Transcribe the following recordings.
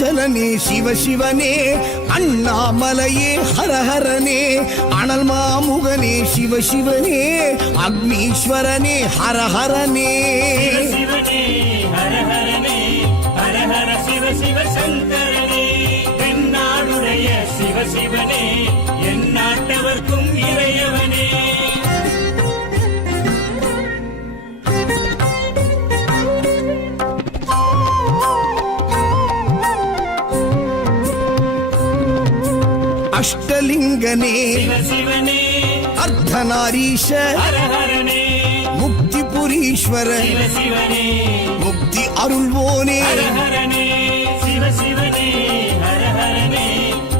அருணாச்சலனே சிவசிவனே அண்ணாமலையே ஹரஹரனே அனல் மாமுகனே சிவசிவனே அக்னீஸ்வரனே ஹரஹரனே சிவனே ஹரஹரனே ஹரஹர சிவ சிவ சங்கரனே தென்னாடுடைய சிவசிவனே என் நாட்டவர்க்கும் இறையவனே அஷ்டலிங்கனே சிவசிவனே அர்த்தநாரீஷ ஹரஹரனே முக்திபுரீஸ்வர சிவசிவனே முக்தி அருள்வோனே ஹரஹரனே சிவசிவனே ஹரஹரனே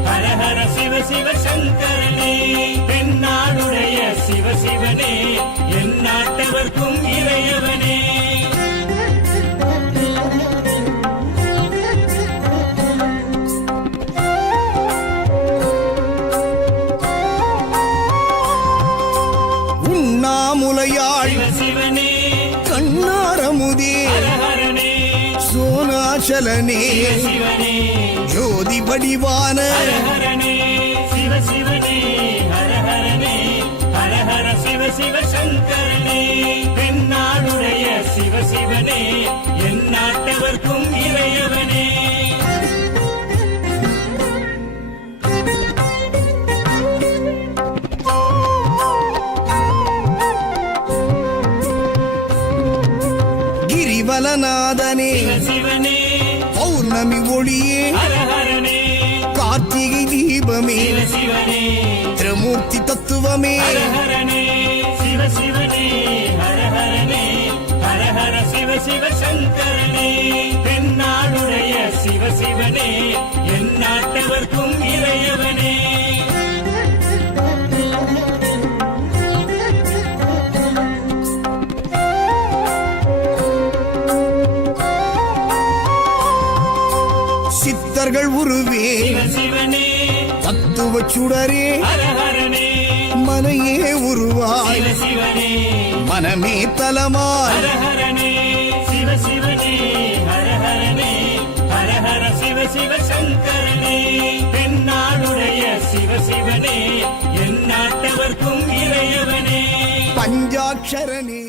ஹரஹர சிவ சிவ சங்கரனே தென்னாடுடைய சிவசிவனே என் நாட்டவர்க்கும் இறையவனே உண்ணாமுலையாள் சிவசிவனே கண்ணாரமுதே ஹரஹரனே சோனாச்சலனே சிவசிவனே ஜோதி வடிவான ஹரஹரனே சிவசிவனே ஹரஹரனே ஹரஹர சிவ சிவ சங்கரனே தென்னாடுடைய சிவசிவனே என் நாட்டவர்க்கும் இறையவனே கிரிவலநாதனே சிவசிவனே பௌர்ணமி ஒளியே ஹரஹரனே கார்த்திகை தீபமே சிவசிவனே திரிமூர்த்தி தத்துவமே ஹரஹரனே சிவசிவனே ஹரஹரனே ஹரஹர சிவ சிவ சங்கரனே தென்னாடுடைய சிவசிவனே என் நாட்டவர்க்கும் இறையவனே சித்தர்கள் உருவே சிவசிவனே தத்துவ சுடரே ஹரஹரனே மனையே உருவாய் சிவசிவனே மனமே தலமாய் ஹரஹரனே சிவசிவனே ஹரஹரனே ஹரஹர சிவ சிவ சங்கரனே தென்னாடுடைய சிவசிவனே என் நாட்டவர்க்கும் இறையவனே பஞ்சாட்சரனே